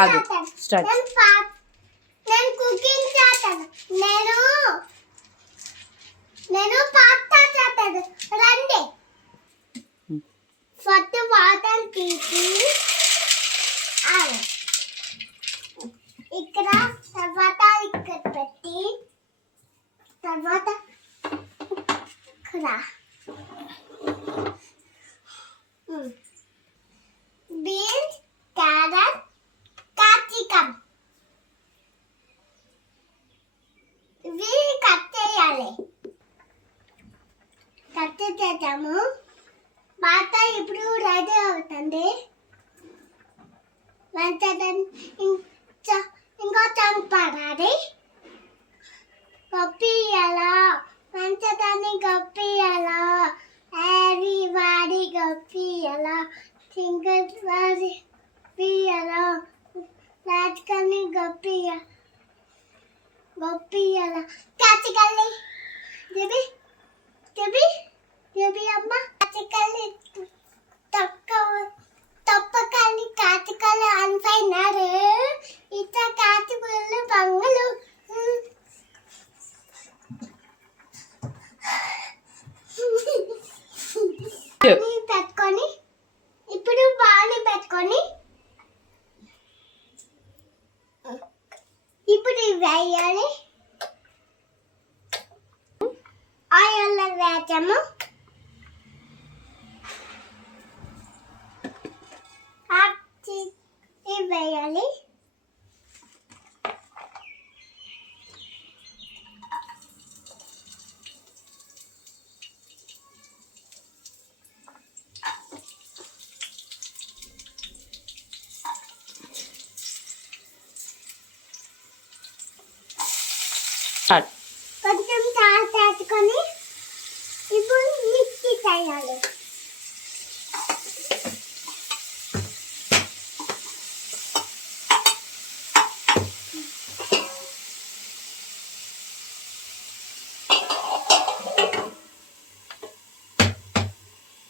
ఆగు స్టార్ట్. నేను కుకింగ్ చేస్తాను. నేను పాస్తా చేస్తాను. రండి. ఫస్ట్ వాటర్ తీసి ఇక్కడ తర్వాత ఇక్కడ పెట్టి తర్వాత ఇక్కడ బీన్స్, క్యారెట్, క్యాప్సికమ్ ఇవి కట్ చేయాలి. కట్ చేద్దాము. పాస్తా ఇప్పుడు రెడీ అవుతుంది. ఇంకో చంపడాలి. గప్పియాలా మంచదాన్ని గప్పియాలా వాడి గప్పియాలా సింగల్ వాడి పియాలా రాజకల్ని గప్పియాలా కాచికల్లి దేవి దేవి దేవి అమ్మ కాచికల్లి తప్పకల్లి కాచికల్లి అనిపోయినారు. ఇట్లా కాచికల్లి బంగలు పెట్టుకొని ఇప్పుడు బాగా పెట్టుకొని ఇప్పుడు వేయాలి. ఆయిల్ వేసాము. వేయాలి. కొంచెం సాల్ట్ వేసుకొని ఇప్పుడు మిక్సీ చేయాలి.